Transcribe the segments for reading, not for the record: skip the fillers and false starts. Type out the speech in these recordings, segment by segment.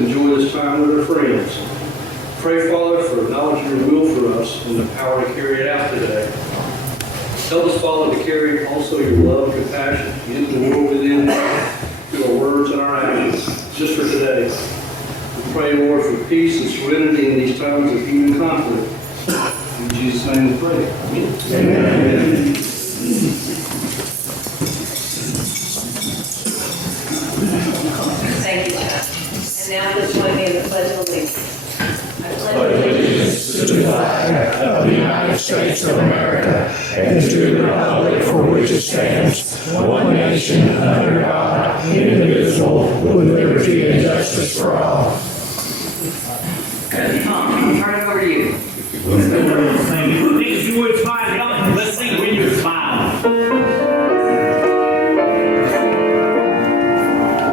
enjoy this time with our friends. Pray, Father, for knowledge of your will for us and the power to carry it out today. Help us, Father, to carry also your love and compassion into the world within through our words and our actions, just for today. We pray, Lord, for peace and serenity in these times of human conflict. In Jesus' name we pray. Amen. Thank you, John. And now let's join me in the Pledge of Allegiance. I pledge allegiance to the flag of the United States of America and to the republic for which it stands, one nation, under God, indivisible, with liberty and justice for all. Tom, I'll turn it over to you. If you would smile, y'all, let's sing when you smile.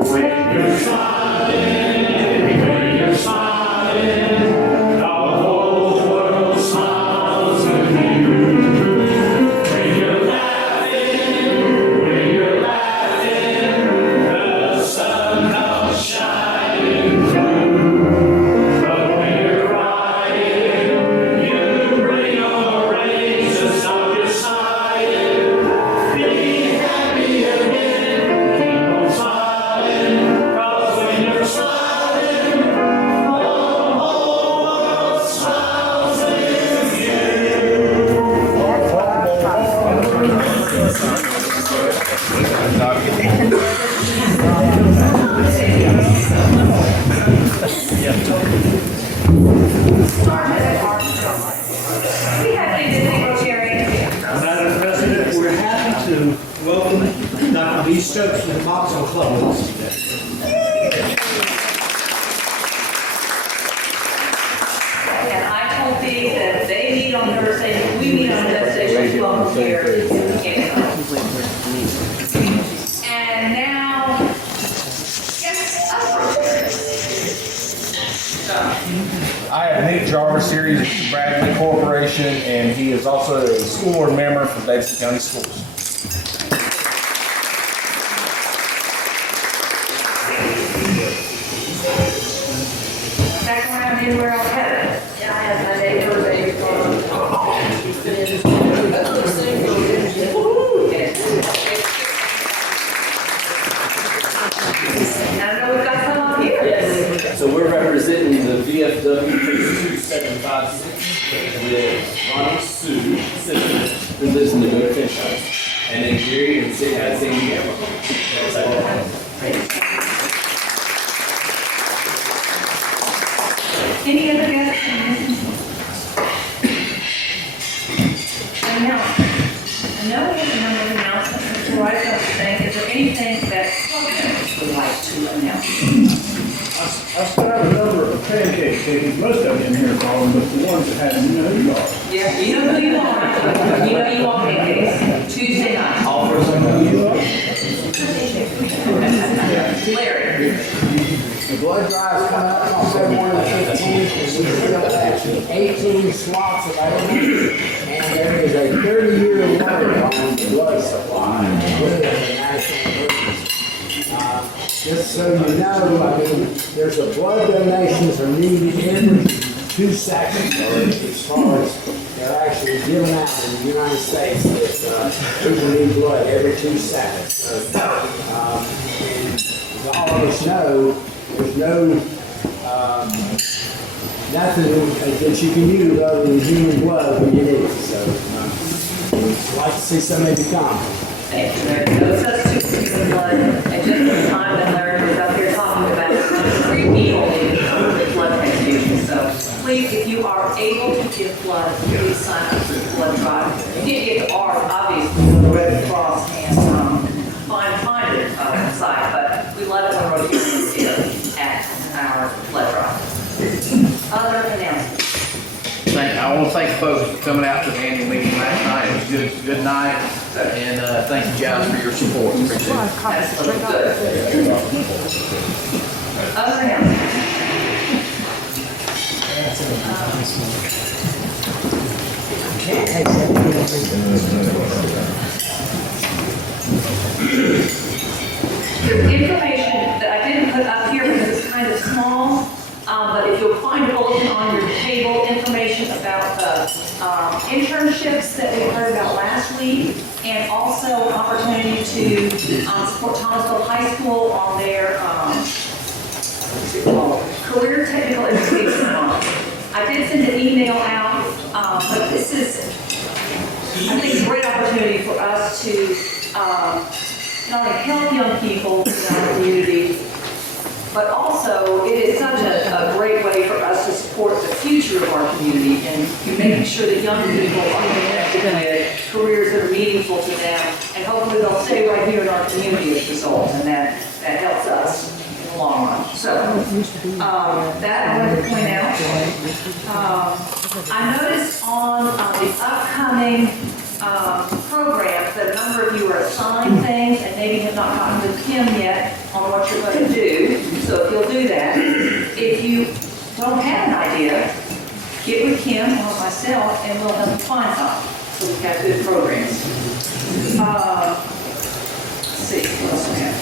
When you're smiling, when you're smiling, the whole world smiles with you. When you're laughing, the sun comes shining through. But when you're crying, you bring your rays to stop your sighing. Be happy again, keep on smiling, 'cause when you're smiling, the whole world smiles with you. We have any visiting Rotary. Madam President, we're happy to welcome Dr. B. Stokes to the Thomasville Club with us today. And I told Dee that they meet on Thursday, we meet on Thursday, she's welcome here. And now, yes, up. I have Nick Jarvis here, he's with Bradley Corporation, and he is also a school board member for Davidson County Schools. Back around anywhere else headed. Yeah, I have my neighbor, I know we've got some up here. Yes. So we're representing the VFW 2756 with Ronnie Sue, who lives in the Good Fish House, and then Neary and San Diego. Any other guests? I know we have a number of announcements, so I don't think, is there anything that club members would like to announce? I still have a number of pancake cases, most of them here calling, but the ones that have, you know who you are. Yeah, you know who you want. You know you want pancakes. Tuesday night. All for some Larry. The blood drive's coming up on February 15th, and we have actually 18 slots available, and there is a 30-year limit on the blood supply, with the national emergency. Just so you know, I mean, there's a blood donations are needed every 2 seconds, or as far as they're actually given out in the United States, that people need blood every 2 seconds. So, and as all of us know, there's no nothing that you can use other than human blood when you need it. So I'd like to see somebody come. Thank you. There are no substitutes for human blood. And just the time that Larry was up here talking about it, 3 people need blood transfusion. So please, if you are able to give blood, please sign up for the blood drive. You can't give to ours, obviously, with the Red Cross and find it on the site, but we love it when Rotary is here at our blood drive. Other announcements. I want to thank folks for coming out to the annual meeting last night. It was a good night, and thank you guys for your support. Appreciate it. That's good. Other announcements. There's information that I didn't put up here because it's kind of small, But if you'll find a bulletin on your table, information about the internships that we heard about last week, and also an opportunity to support Thomasville High School on their Career Technical Education Month. I did send an email out, but this is, I think, a great opportunity for us to not only help young people in our community, but also it is such a great way for us to support the future of our community and making sure that young people are connected with careers that are meaningful to them, and hopefully they'll stay right here in our community as a result, and that helps us in the long run. So that I wanted to point out. I noticed on the upcoming programs that a number of you are assigned things and maybe have not gotten to Kim yet on what you're going to do. So if you'll do that, if you don't have an idea, get with Kim or myself and we'll help you find something. So we have good programs. Let's see, what else we have?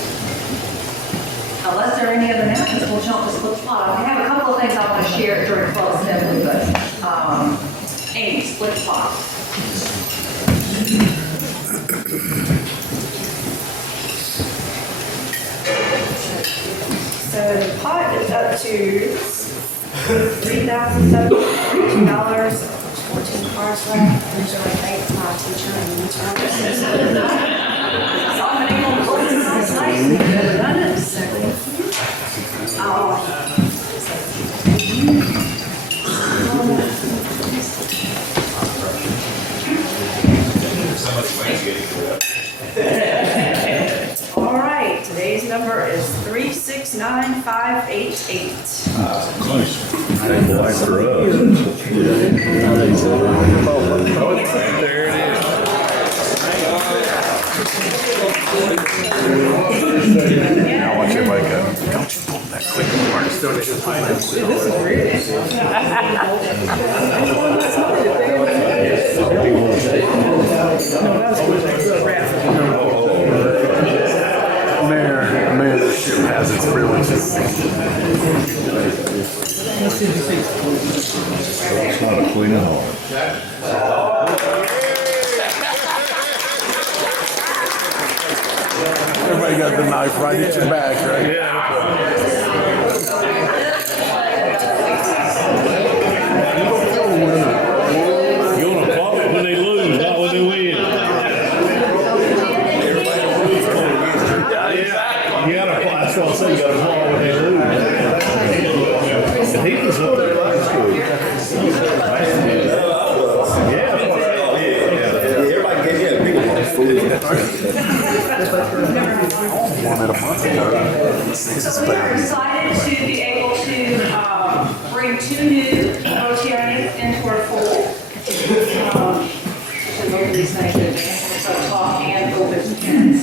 Unless there are any other announcements, we'll jump to split pot. I have a couple of things I want to share during closed assembly, but Amy, split pot. So the pot is up to $3,742, 14 cars left. There's only 8 my teacher and what's All right, today's number is 369588. There it is. Now watch it wake up. Don't you pull that quick apart. Mayorship has its privileges. It's not a queen at all. Everybody got the knife right at your back, right? Yeah. You want to applaud it when they lose, not when they win. You got to applaud. That's what I'm saying. You got to applaud when they lose. He was up there last week. We're excited to be able to bring 2 new Rotarians into our fold. To look at these things that advance on top and open hands.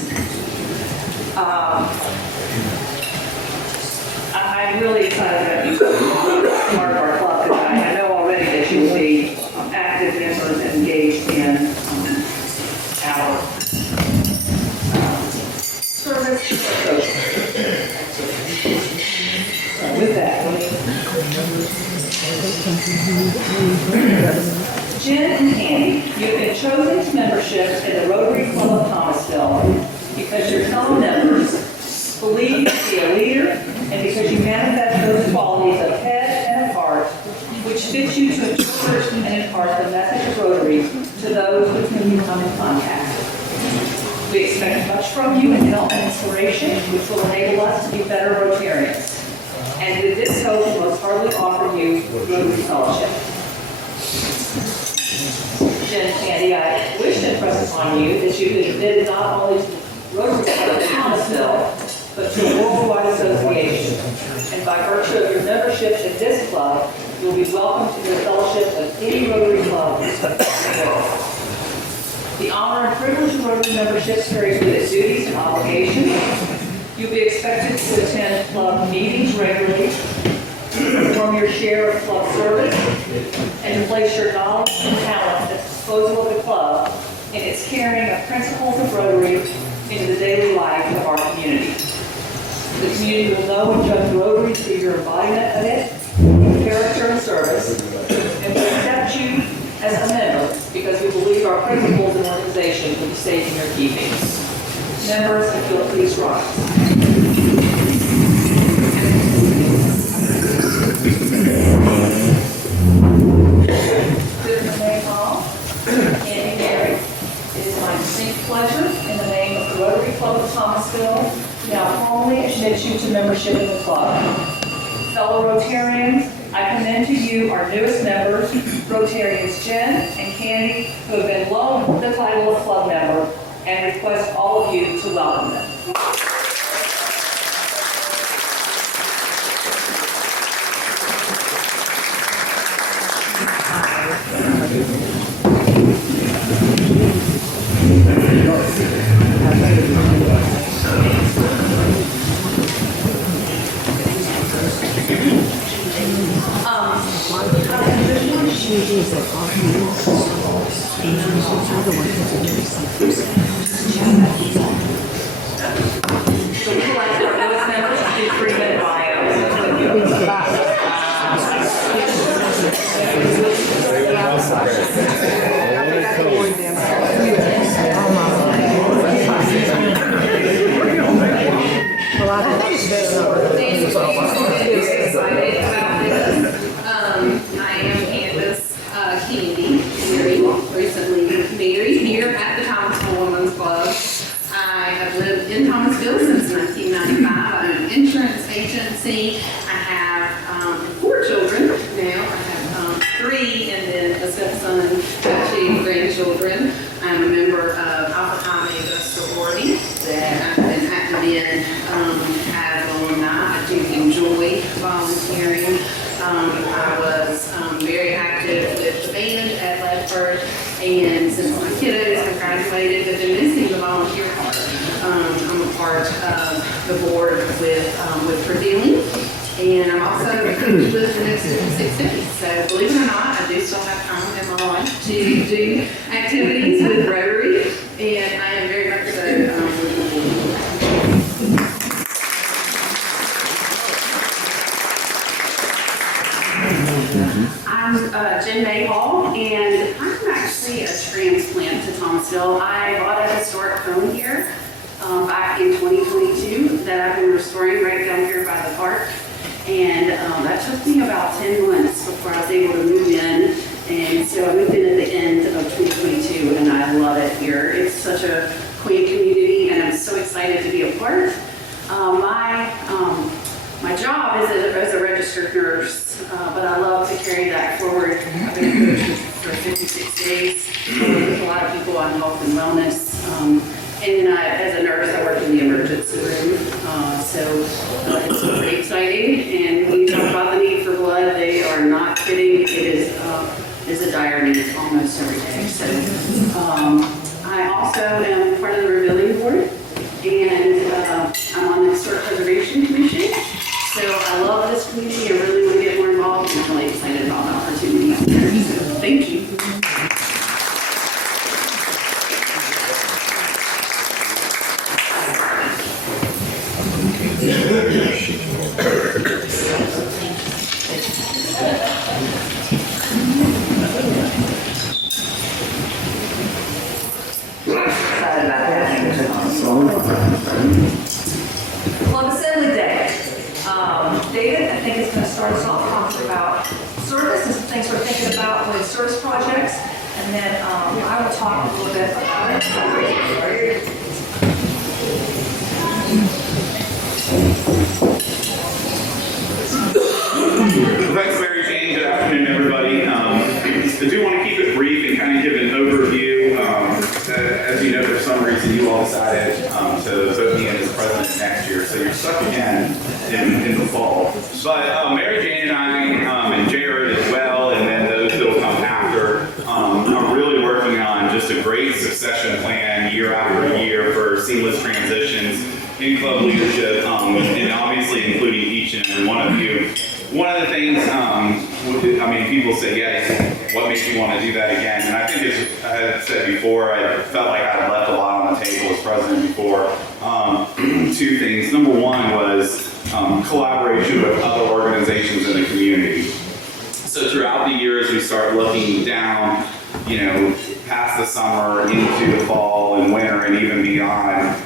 I'm really excited about you part of our club tonight. I know already that you'll be active members and engaged in our service. With that, Jen and Candy, you've been chosen to membership in the Rotary Club of Thomasville because your fellow members believe you to be a leader and because you manifest those qualities of head and of heart which fit you to interpret and impart the message of Rotary to those with whom you come in contact. We expect much from you in help and inspiration, which will enable us to be better Rotarians. And with this hope, we most heartily offer you Rotary Fellowship. Jen and Candy, I wish to impress upon you that you've been admitted not only to Rotary Club of Thomasville, but to a worldwide association. And by virtue of your membership in this club, you'll be welcome to the fellowship of any Rotary Club in the world. The honor and privilege of Rotary membership carries with it duties and obligations. You'll be expected to attend club meetings regularly, perform your share of club service, and to place your knowledge and talent at the disposal of the club in its carrying of principles of Rotary into the daily life of our community. The community will know and judge Rotary through your embodiment of it, service, and we accept you as a member because we believe our principles and organization will be safe in your keeping. Members, if you'll please rise. Citizen Mayhall and Neary, it is my distinct pleasure in the name of the Rotary Club of Thomasville to now formally admit you to membership in the club. Fellow Rotarians, I commend to you our newest members, Rotarians Jen and Candice, who have been loaned the title of club member, and request all of you to welcome them. So we would like our newest members to do 3-minute bios. I am Candice Neary, recently married here at the Thomasville Women's Club. I have lived in Thomasville since 1995. I'm an insurance agency. I have 4 children now. I have 3 and then a stepson and 2 grandchildren. I'm a member of Alpha Chi Omega sorority that I've been active in as an alumni. I do enjoy volunteering. I was very active with the band at Ledford, and since my kiddos have graduated, I've been missing the volunteer part. I'm a part of the board with Purdeeling, and I'm also a coach with the next 6 cities. So believe it or not, I do still have time in my life to do activities with Rotary, and I am very much so looking forward to that. I'm Jen Mayhall, and I'm actually a transplant to Thomasville. I bought a historic home here back in 2022 that I've been restoring right down here by the park. And that took me about 10 months before I was able to move in. And so I moved in at the end of 2022, and I love it here. It's such a quaint community, and I'm so excited to be a part. My job is as a registered nurse, but I love to carry that forward. I've been a coach for 56 days with a lot of people on health and wellness. And then as a nurse, I work in the emergency room. So it's pretty exciting. And when you talk about the need for blood, they are not kidding. It is a dire need almost every day. So I also am part of the Revealing Board, and I'm on the Historic Preservation Commission. So I love this community. I really want to get more involved, and I'm really excited about the opportunities here. So thank you. Club Assembly Day. David, I think it's going to start us off talking about service and some things we're thinking about with service projects, and then I will talk a little bit about it. Thanks, Mary Jane. Good afternoon, everybody. I do want to keep it brief and kind of give an overview. As you know, for some reason, you all decided to vote me in as president next year, so you're stuck again in the fall. But Mary Jane and I, and Jared as well, and then those that will come after, are really working on just a great succession plan year after year for seamless transitions in club leadership, and obviously including each and every one of you. One of the things, people say, yes, what makes you want to do that again? And I think, as I had said before, I felt like I had left a lot on the table as president before. 2 things. Number 1 was collaboration with other organizations in the community. So throughout the year, as we start looking down, past the summer into the fall and winter and even beyond,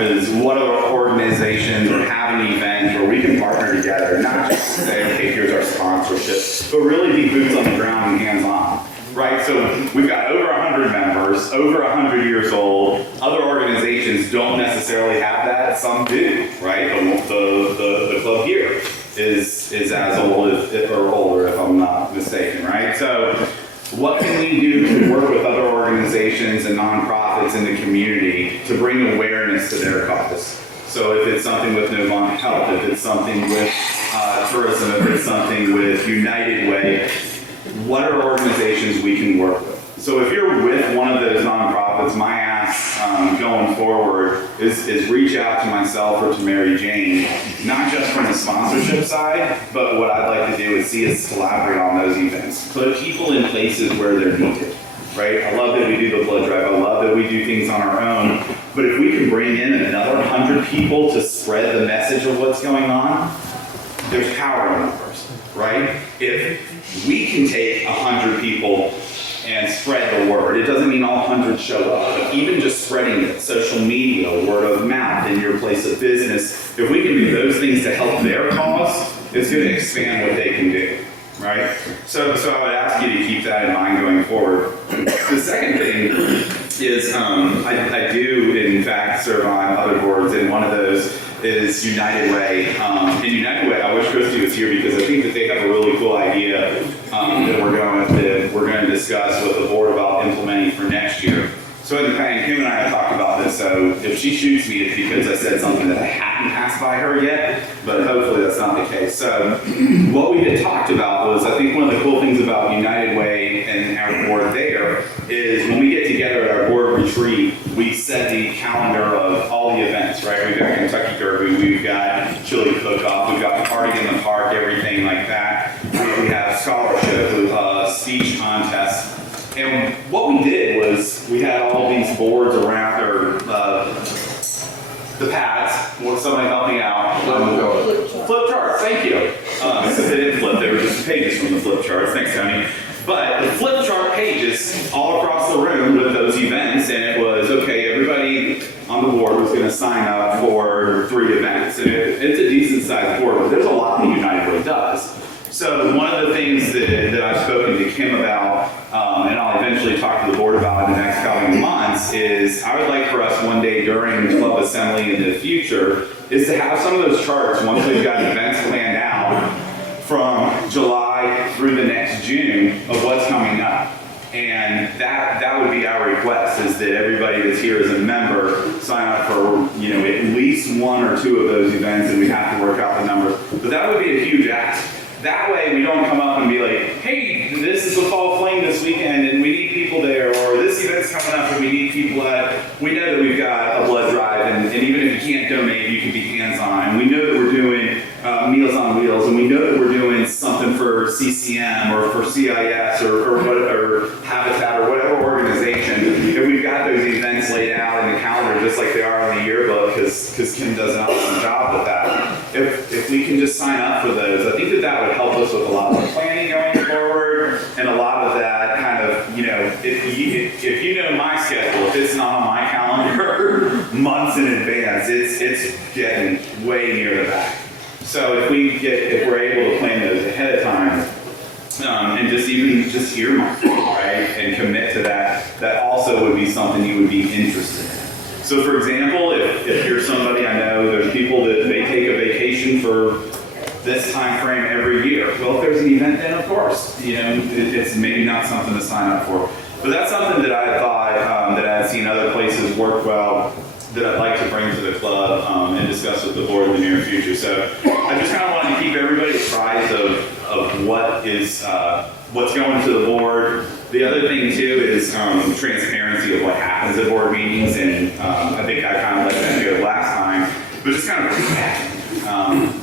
is what other organizations are having events where we can partner together, not just to say, okay, here's our sponsorship, but really be boots on the ground and hands-on. Right, so we've got over 100 members, over 100 years old. Other organizations don't necessarily have that. Some do, right? The club here is as old or older, if I'm not mistaken, right? So what can we do to work with other organizations and nonprofits in the community to bring awareness to their cause? So if it's something with Novant Health, if it's something with tourism, if it's something with United Way, what are organizations we can work with? So if you're with one of those nonprofits, my ask going forward is reach out to myself or to Mary Jane, not just from the sponsorship side, but what I'd like to do is see us collaborate on those events. Put people in places where they're needed, right? I love that we do the blood drive. I love that we do things on our own. But if we can bring in another 100 people to spread the message of what's going on, there's power in numbers, right? If we can take 100 people and spread the word, it doesn't mean all 100 show up, but even just spreading it, social media, word of mouth in your place of business, if we can do those things to help their cause, it's going to expand what they can do, right? So I would ask you to keep that in mind going forward. The second thing is I do, in fact, serve on other boards, and one of those is United Way. And United Way, I wish Christy was here because I think that they have a really cool idea that we're going to discuss with the board about implementing for next year. So in the past, Kim and I have talked about this, so if she shoots me, it's because I said something that I hadn't passed by her yet, but hopefully that's not the case. So what we had talked about was, I think one of the cool things about United Way and our board there is when we get together at our board retreat, we set the calendar of all the events, right? We've got Kentucky Derby, we've got chili cook-off, we've got party in the park, everything like that. We have scholarship, speech contests. And what we did was we had all these boards around, or the pads. Will somebody help me out? Flip charts, thank you. Since they didn't flip, they were just pages from the flip charts. Thanks, Tony. But the flip chart pages all across the room with those events, and it was, okay, everybody on the board was going to sign up for 3 events. And it's a decent sized board, but there's a lot that United Way does. So one of the things that I've spoken to Kim about, and I'll eventually talk to the board about in the next coming months, is I would like for us one day during the club assembly in the future, is to have some of those charts, once we've got events planned out, from July through the next June of what's coming up. And that would be our request, is that everybody that's here as a member sign up for, at least 1 or 2 of those events, and we have to work out the numbers. But that would be a huge ask. That way we don't come up and be like, hey, this is the Fall Fling this weekend and we need people there, or this event's coming up and we need people at, we know that we've got a blood drive, and even if you can't donate, you can be hands-on. And we know that we're doing Meals on Wheels, and we know that we're doing something for CCM or for CIS or Habitat or whatever organization. And we've got those events laid out in the calendar just like they are in the yearbook, because Kim does an awesome job with that. If we can just sign up for those, I think that would help us with a lot of the planning going forward, and a lot of that kind of, if you know my schedule, if it's not on my calendar months in advance, it's getting way near the back. So if we're able to plan those ahead of time, and just earmark it, right, and commit to that also would be something you would be interested in. So for example, if you're somebody, I know there's people that they take a vacation for this time frame every year. Well, if there's an event, then of course, it's maybe not something to sign up for. But that's something that I thought that I'd seen other places work well, that I'd like to bring to the club and discuss with the board in the near future. So I just kind of wanted to keep everybody apprised of what's going to the board. The other thing too is transparency of what happens at board meetings, and I think I kind of let that go last time, but just kind of recap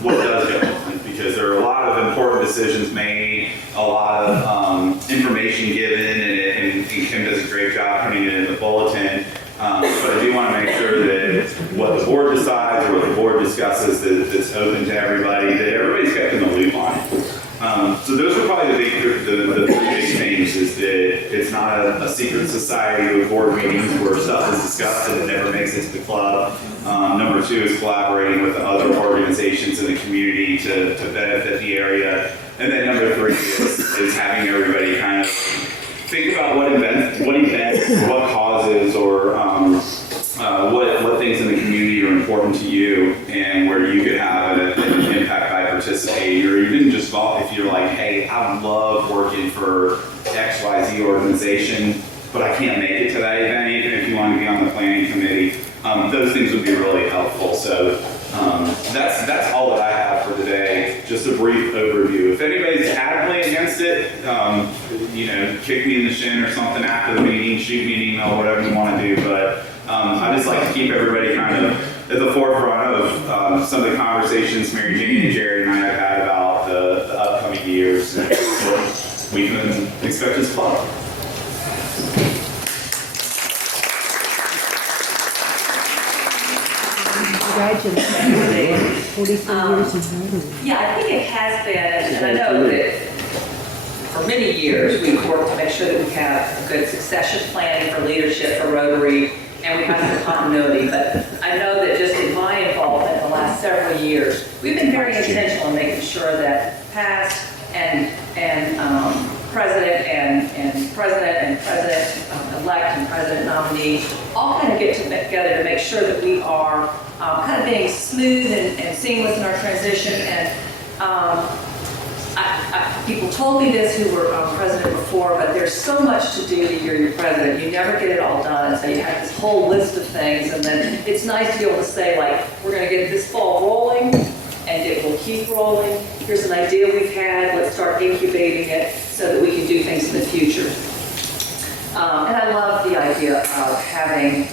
what does go on, because there are a lot of important decisions made, a lot of information given, and Kim does a great job putting it in the bulletin. But I do want to make sure that what the board decides or what the board discusses that's open to everybody, that everybody's kept in the loop on it. So those are probably the three big things, is that it's not a secret society with board meetings where stuff is discussed and it never makes it to the club. Number two is collaborating with other organizations in the community to benefit the area. And then number three is having everybody kind of think about what events, what causes, or what things in the community are important to you, and where you could have an impact by participating, or even just if you're like, hey, I love working for XYZ organization, but I can't make it to that event, even if you want to be on the planning committee. Those things would be really helpful. So that's all that I have for today. Just a brief overview. If anybody's adamantly against it, kick me in the shin or something after the meeting, shoot me an email, whatever you want to do. But I just like to keep everybody kind of at the forefront of some of the conversations Mary Jane and Jerry and I have had about the upcoming years and what we can expect as well. Congratulations. 44 years in Rotary. Yeah, I think it has been, and I know that for many years we've worked to make sure that we have a good succession planning for leadership for Rotary, and we have some continuity. But I know that just in my involvement in the last several years, we've been very intentional in making sure that past and president and president-elect and president nominee all kind of get together to make sure that we are kind of being smooth and seamless in our transition. And people told me this who were president before, but there's so much to do to you're president. You never get it all done. So you have this whole list of things, and then it's nice to be able to say, like, we're going to get this ball rolling, and it will keep rolling. Here's an idea we've had. Let's start incubating it so that we can do things in the future. And I love the idea of having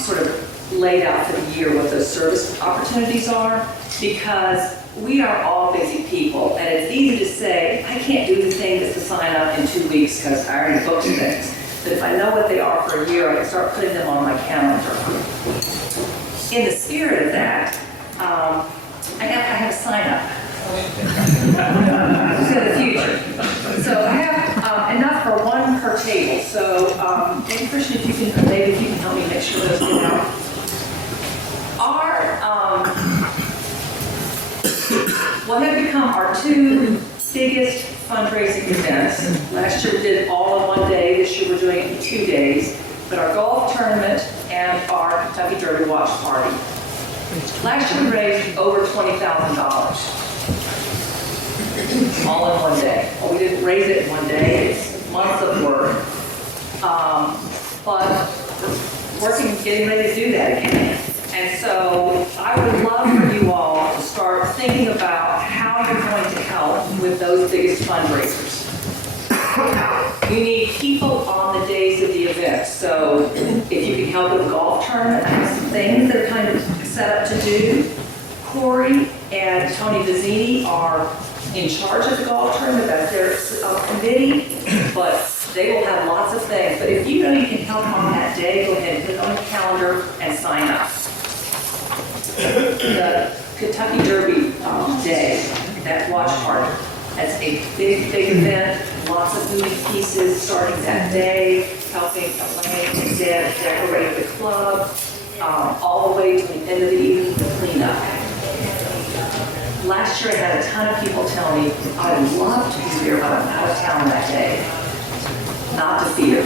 sort of laid out for the year what those service opportunities are, because we are all busy people, and it's easy to say, I can't do the thing that's to sign up in 2 weeks because I already booked things. But if I know what they are for a year, I can start putting them on my calendar. In the spirit of that, I have a sign up for the future. So I have enough for one per table. So maybe Christian, if you can help me make sure those get out. What have become our two biggest fundraising events. Last year we did it all in 1 day. This year we're doing it in 2 days. But our golf tournament and our Kentucky Derby watch party. Last year we raised over $20,000. All in 1 day. Well, we didn't raise it in 1 day. It's months of work. But we're getting ready to do that again. And so I would love for you all to start thinking about how you're going to help with those biggest fundraisers. You need people on the days of the event. So if you can help with a golf tournament, I have some things that are kind of set up to do. Corey and Tony Vizzini are in charge of the golf tournament. That's their committee, but they will have lots of things. But if you know you can help on that day, go ahead and put it on the calendar and sign up. The Kentucky Derby day, that watch party, that's a big, big event. Lots of moving pieces starting that day, helping Elaine and Deb decorate the club, all the way to the end of the evening for cleanup. Last year I had a ton of people tell me, I would love to be there, but I'm out of town that day. Not to fear.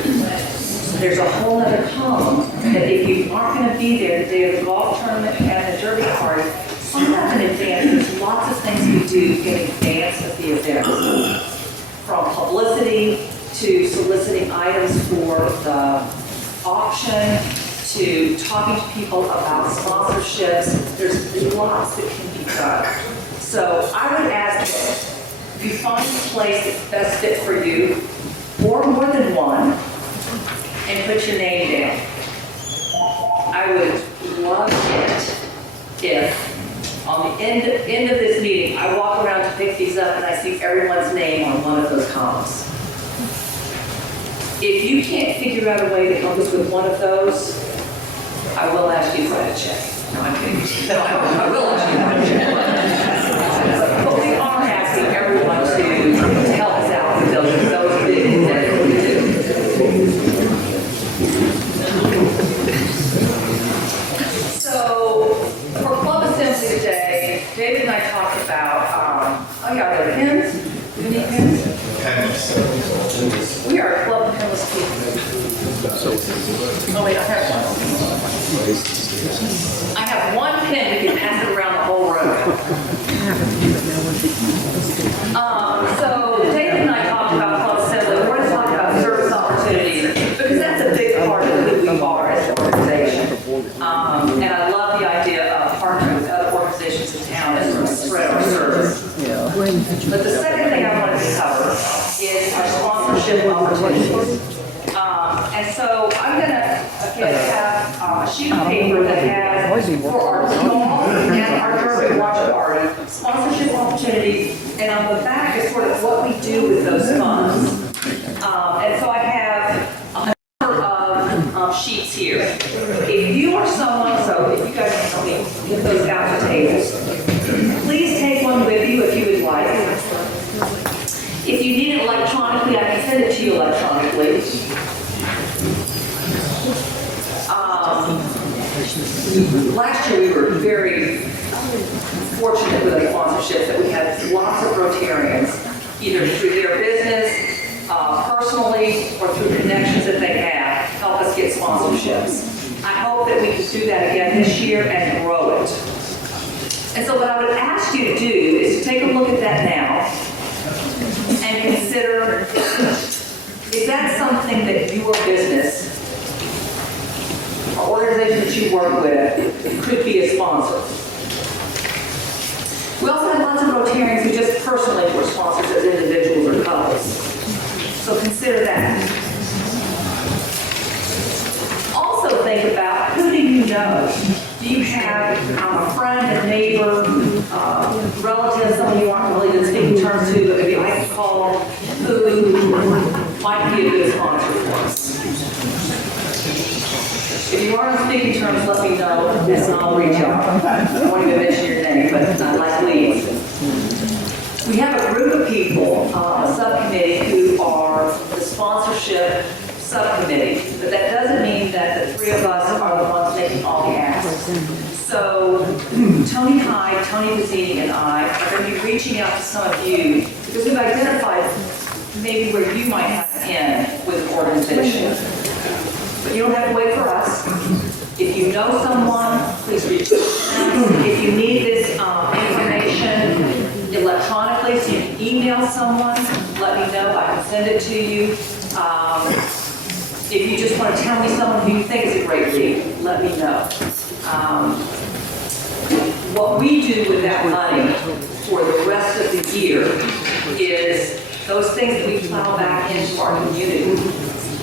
There's a whole other column that if you aren't going to be there the day of the golf tournament and the derby party, sign up in advance. There's lots of things we do in advance of the event. From publicity to soliciting items for the auction to talking to people about sponsorships. There's lots that can be done. So I would ask that if you find a place that's best fit for you, or more than one, and put your name down. I would love it if on the end of this meeting, I walk around to pick these up and I see everyone's name on one of those columns. If you can't figure out a way to help us with one of those, I will ask you to write a check. No, I'm kidding. No, I will ask you to write a check. But we are asking everyone to We are a club of homeless people. Oh wait, I have one pin, we can pass it around the whole room. So David and I talked about Club Assembly. We're going to talk about service opportunities because that's a big part of who we are as an organization. And I love the idea of partnering with other organizations in town and spread our service. But the second thing I wanted to cover is our sponsorship opportunities. And so I'm going to have a sheet of paper that has for our small and our Derby watch party sponsorship opportunities, and on the back is sort of what we do with those funds. And so I have a number of sheets here. If you are someone, so if you guys can help me get those out to tables, please take one with you if you would like. If you need it electronically, I can send it to you electronically. Last year we were very fortunate with our sponsorships that we had lots of Rotarians, either through their business, personally, or through connections that they have, help us get sponsorships. I hope that we can do that again this year and grow it. And so what I would ask you to do is to take a look at that now and consider, is that something that your business or organization that you work with could be a sponsor? We also have lots of Rotarians who just personally were sponsors as individuals or couples. So consider that. Also think about, who do you know? Do you have a friend, a neighbor, relative, someone you aren't really in speaking terms to, but maybe you like to call, who might be a good sponsor for us? If you are on speaking terms, let me know, and I'll reach out. I won't even mention your name, but I'd like to leave. We have a group of people, a subcommittee, who are the sponsorship subcommittee, but that doesn't mean that the three of us are the ones making all the asks. So Tony Hyde, Tony Vizzini, and I are going to be reaching out to some of you because we've identified maybe where you might have an in with an organization. But you don't have to wait for us. If you know someone, please reach out to them. If you need this information electronically, so you can email someone, let me know. I can send it to you. If you just want to tell me someone who you think is a great lead, let me know. What we do with that money for the rest of the year is those things that we plow back into our community.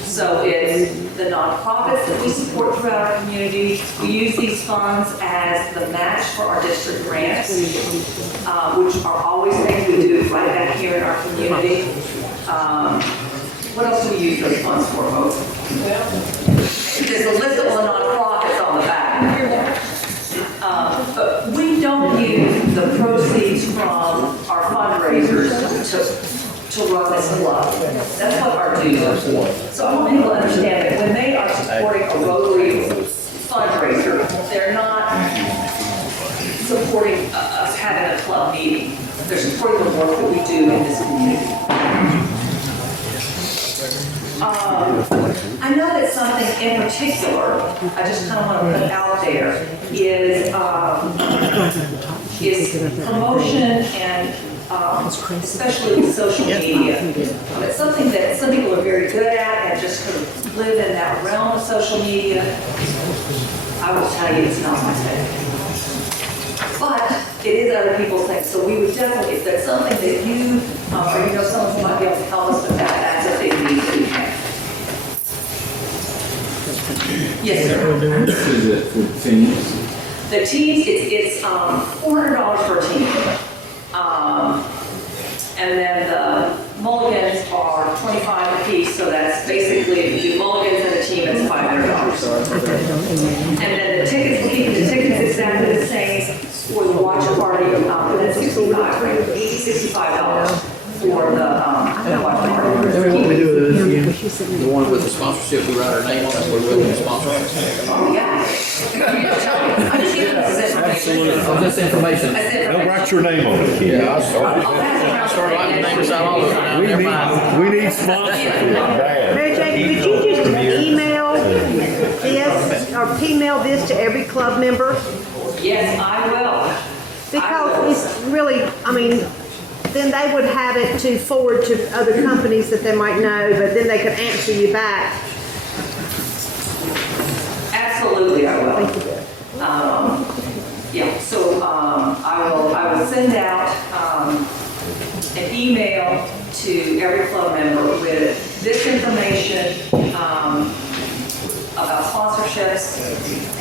So it's the nonprofits that we support throughout our community. We use these funds as the match for our district grants, which are always things we do right back here in our community. What else do we use those funds for, folks? There's a list of the nonprofits on the back. But we don't use the proceeds from our fundraisers to run this club. That's what our dues are for. So I want people to understand that when they are supporting a Rotary fundraiser, they're not supporting us having a club meeting. They're supporting the work that we do in this community. I know that something in particular, I just kind of want to put out there, is promotion and especially with social media. It's something that some people are very good at and just kind of live in that realm of social media. I will tell you, it's not my thing. But it is other people's things. So we would definitely, if there's something that you, or you know someone who might be able to help us with that, that's a big need that we have. Yes, sir. Is it for teams? The teams, it's $400 per team. And then the mulligans are $25 a piece, so that's basically, if you do mulligans and a team, it's $500. And then the tickets, we're keeping the tickets exactly the same for the watch party, but that's $65 for the watch party. What we do is, the one with the sponsorship, we write our name on it, we're willing to sponsor. Oh, yeah. I'm just giving this information. This information. That's it. Don't write your name on it. Yeah, I started writing names out all over now. Never mind. We need sponsorship. Bad. Mary Jane, could you just email this or email this to every club member? Yes, I will. Because it's really, I mean, then they would have it to forward to other companies that they might know, but then they could answer you back. Absolutely, I will. Yeah, so I will send out an email to every club member with this information about sponsorships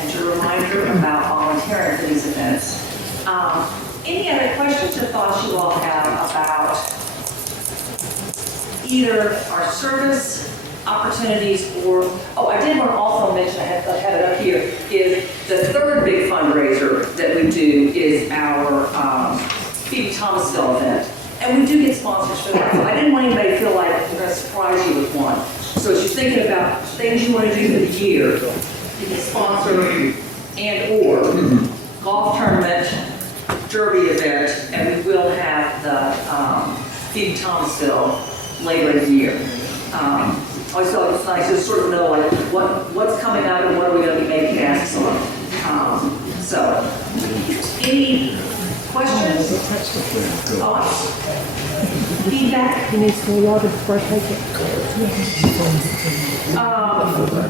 and to remind her about volunteering for these events. Any other questions or thoughts you all have about either our service opportunities or, oh, I did want to also mention, I have it up here, is the third big fundraiser that we do is our Feed Thomasville event. And we do get sponsors for that. So I didn't want anybody to feel like we're going to surprise you with one. So as you're thinking about things you want to do for the year, you can sponsor and or golf tournament, derby event, and we will have the Feed Thomasville later in the year. I always thought it's nice to sort of know like what's coming up and what are we going to be making asks on. So, any questions? Thoughts? Feedback? You need some water before I take it.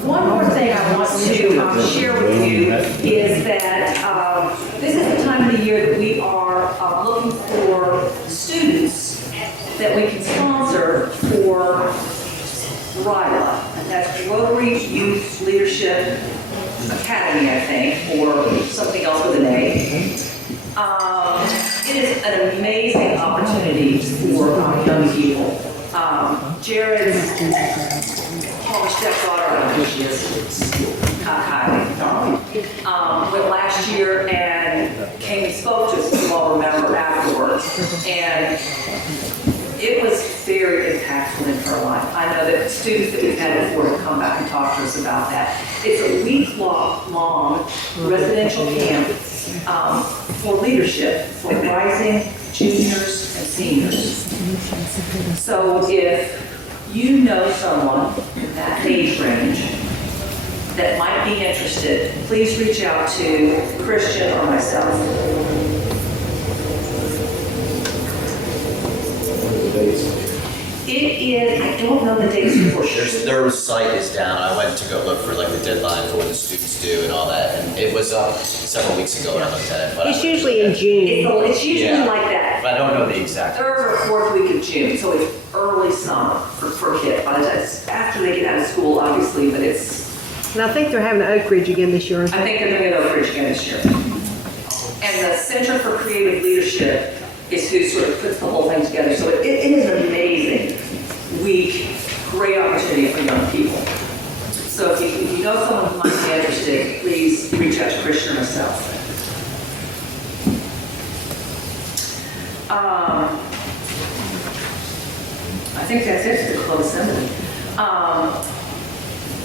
One more thing I want to share with you is that this is the time of the year that we are looking for students that we can sponsor for RILA, and that's Rotary Youth Leadership Academy, I think, or something else with an A. It is an amazing opportunity for young people. Jared's former stepdaughter, I don't know who she is, went last year and came and spoke to us, if you all remember, afterwards. And it was very impactful in her life. I know that students that we've had before have come back and talked to us about that. It's a week-long residential camp for leadership, for rising juniors and seniors. So if you know someone in that age range that might be interested, please reach out to Christian or myself. It is, I don't know the dates for sure. Their site is down. I went to go look for like the deadline for what the students do and all that, and it was up several weeks ago when I looked at it. But It's usually in June. It's usually like that. But I don't know the exact. Third or fourth week of June, so it's early summer for kids. By the time it's after they get out of school, obviously, but it's. And I think they're having Oak Ridge again this year. I think they're going to go Oak Ridge again this year. And the Center for Creative Leadership is who sort of puts the whole thing together. So it is an amazing week, great opportunity for young people. So if you know someone who might be interested, please reach out to Christian or myself. I think that's it for the closed assembly.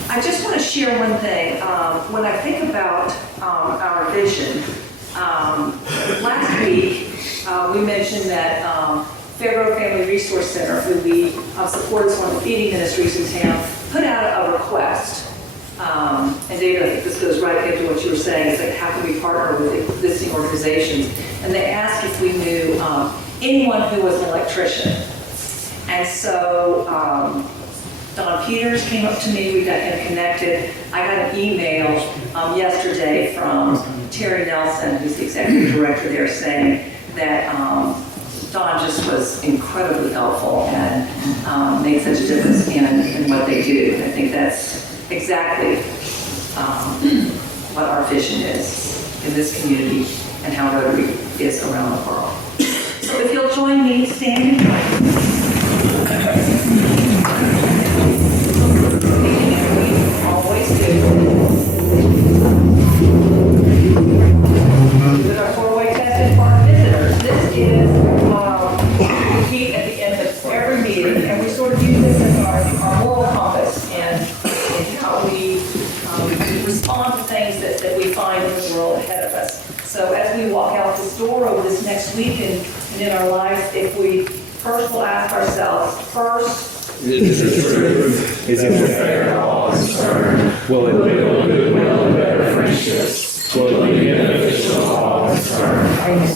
I just want to share one thing. When I think about our vision, last week we mentioned that Fairgrove Family Resource Center, who we support as one of the feeding ministries in town, put out a request. And David, I think this goes right into what you were saying, is like how can we partner with existing organizations? And they asked if we knew anyone who was an electrician. And so Don Peters came up to me, we got him connected. I got an email yesterday from Terry Nelson, who's the executive director there, saying that Don just was incredibly helpful and made such a difference in what they do. I think that's exactly what our vision is in this community and how Rotary is around the world. So if you'll join me, stand and pray. Always do. With our four-way testing for our visitors, this is we keep at the end of every meeting, and we sort of use this as our moral compass and how we respond to things that we find we walk out this door over this next week and in our lives, if we first will ask ourselves, first, Is it truth? Is it fair all concerned? Will it build goodwill and better friendships? Will it be beneficial to all concerned?